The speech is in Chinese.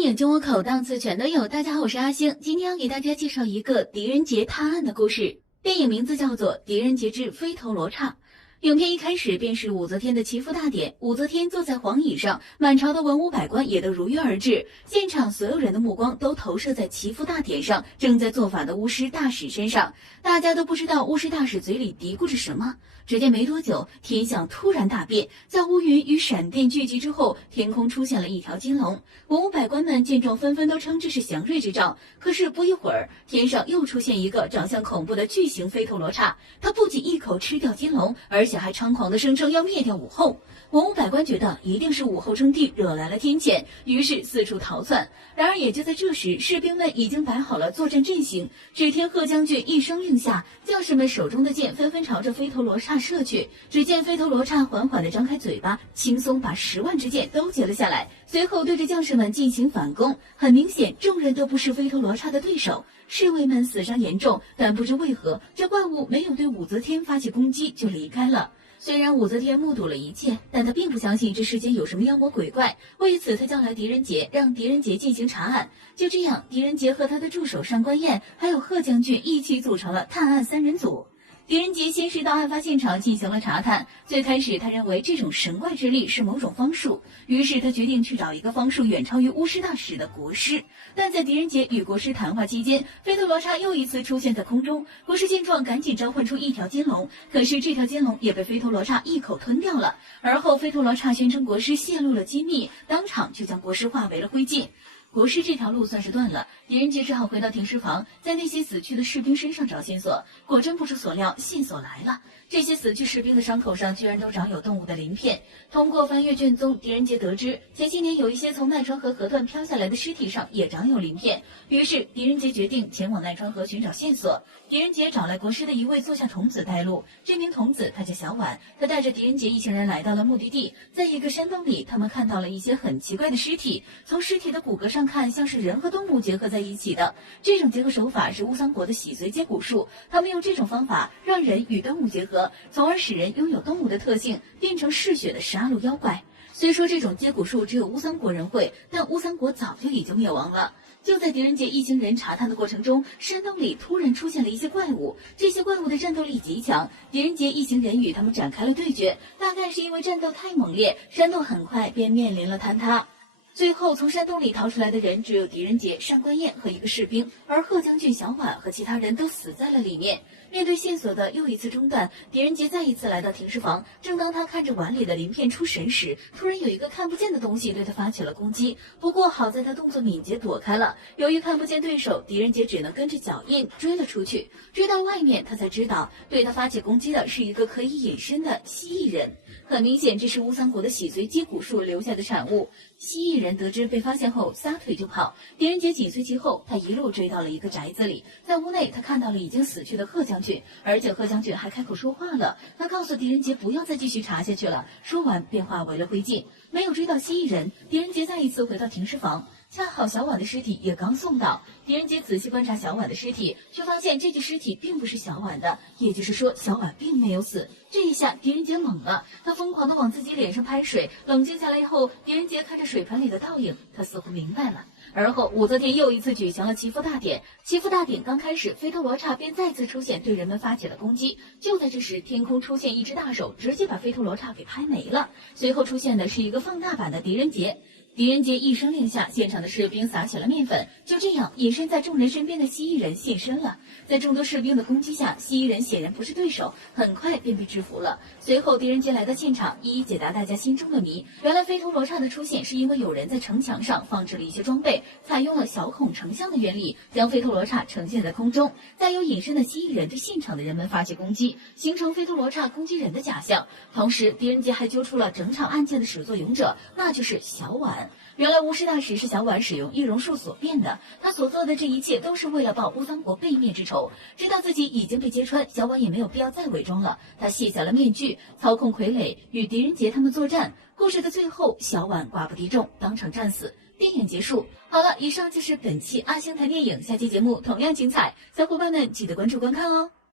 电影进我口，档次全都有。大家好，我是阿星，今天要给大家介绍一个狄仁杰探案的故事。电影名字叫做《狄仁杰之飞头罗刹》。影片一开始便是武则天的祈福大典，武则天坐在皇椅上，满朝的文武百官也都如约而至，现场所有人的目光都投射在祈福大典上正在做法的巫师大使身上，大家都不知道巫师大使嘴里嘀咕着什么。只见没多久，天象突然大变，在乌云与闪电聚集之后，天空出现了一条金龙。文武百官们见状，纷纷都称这是祥瑞之兆。可是不一会儿，天上又出现一个长相恐怖的巨型飞头罗刹，他不仅一口吃掉金龙，而且还猖狂地声称要灭掉武后。文武百官觉得一定是武后称帝惹来了天谴，于是四处逃窜。然而也就在这时，士兵们已经摆好了作战阵型。只听贺将军一声令下，将士们手中的剑纷纷朝着飞头罗刹射去。只见飞头罗刹缓缓地张开嘴巴，轻松把10万支箭都截了下来，随后对着将士们进行反攻。很明显，众人都不是飞头罗刹的对手。侍卫们死伤严重，但不知为何，这怪物没有对武则天发起攻击就离开了。虽然武则天目睹了一切，但她并不相信这世间有什么妖魔鬼怪，为此她叫来狄仁杰，让狄仁杰进行查案。就这样，狄仁杰和他的助手上官燕还有贺将军一起组成了探案3人组。狄仁杰先是到案发现场进行了查探，最开始他认为这种神怪之力是某种方术，于是他决定去找一个方术远超于巫师大使的国师。但在狄仁杰与国师谈话期间，飞头罗刹又一次出现在空中，国师见状赶紧召唤出一条金龙，可是这条金龙也被飞头罗刹一口吞掉了。而后飞头罗刹宣称国师泄露了机密，当场就将国师化为了灰烬。国师这条路算是断了，狄仁杰只好回到停尸房，在那些死去的士兵身上找线索。果真不出所料，线索来了，这些死去士兵的伤口上居然都长有动物的鳞片。通过翻阅卷宗，狄仁杰得知前些年有一些从奈川河河段飘下来的尸体上也长有鳞片。于是狄仁杰决定前往奈川河寻找线索。狄仁杰找来国师的一位座下童子带路，这名童子他叫小婉，他带着狄仁杰一行人来到了目的地。在一个山洞里，他们看到了一些很奇怪的尸体，从尸体的骨骼上看像是人和动物结合在一起的。这种结合手法是乌桑国的洗髓接骨术，他们用这种方法让人与动物结合，从而使人拥有动物的特性，变成嗜血的杀戮妖怪。虽说这种接骨术只有乌桑国人会，但乌桑国早就已经灭亡了。就在狄仁杰一行人查探的过程中，山洞里突然出现了一些怪物，这些怪物的战斗力极强，狄仁杰一行人与他们展开了对决。大概是因为战斗太猛烈，山洞很快便面临了坍塌。最后从山洞里逃出来的人只有狄仁杰、上官燕和一个士兵，而贺将军、小婉和其他人都死在了里面。面对线索的又一次中断，狄仁杰再一次来到停尸房。正当他看着碗里的鳞片出神时，突然有一个看不见的东西对他发起了攻击。不过好在他动作敏捷躲开了。由于看不见对手，狄仁杰只能跟着脚印追了出去。追到外面，他才知道对他发起攻击的是一个可以隐身的蜥蜴人。很明显，这是乌桑国的洗髓接骨术留下的产物。蜥蜴人得知被发现后撒腿就跑，狄仁杰紧随其后，他一路追到了一个宅子里。在屋内，他看到了已经死去的贺将军，而且贺将军还开口说话了，他告诉狄仁杰不要再继续查下去了，说完便化为了灰烬。没有追到蜥蜴人，狄仁杰再一次回到停尸房，恰好小婉的尸体也刚送到。狄仁杰仔细观察小婉的尸体，却发现这具尸体并不是小婉的，也就是说小婉并没有死。这一下狄仁杰懵了，他疯狂地往自己脸上拍水。冷静下来以后，狄仁杰看着水盆里的倒影，他似乎明白了。而后武则天又一次举行了祈福大典，祈福大典刚开始，飞头罗刹便再次出现，对人们发起了攻击。就在这时，天空出现一只大手，直接把飞头罗刹给拍没了。随后出现的是一个放大版的狄仁杰。狄仁杰一声令下，现场的士兵撒起了面粉。就这样，隐身在众人身边的蜥蜴人现身了。在众多士兵的攻击下，蜥蜴人显然不是对手，很快便被制服了。随后狄仁杰来到现场，一一解答大家心中的谜。原来飞头罗刹的出现是因为有人在城墙上放置了一些装备，采用了小孔成像的原理，将飞头罗刹呈现在空中，再由隐身的蜥蜴人对现场的人们发起攻击，形成飞头罗刹攻击人的假象。同时狄仁杰还揪出了整场案件的始作俑者，那就是小婉。原来巫师大使是小婉使用易容术所变的，他所做的这一切都是为了报乌桑国被灭之仇。知道自己已经被揭穿，小婉也没有必要再伪装了，他卸下了面具，操控傀儡与狄仁杰他们作战。故事的最后，小婉寡不敌众，当场战死。电影结束。好了，以上就是本期阿星谈电影，下期节目同样精彩，小伙伴们记得关注观看哦。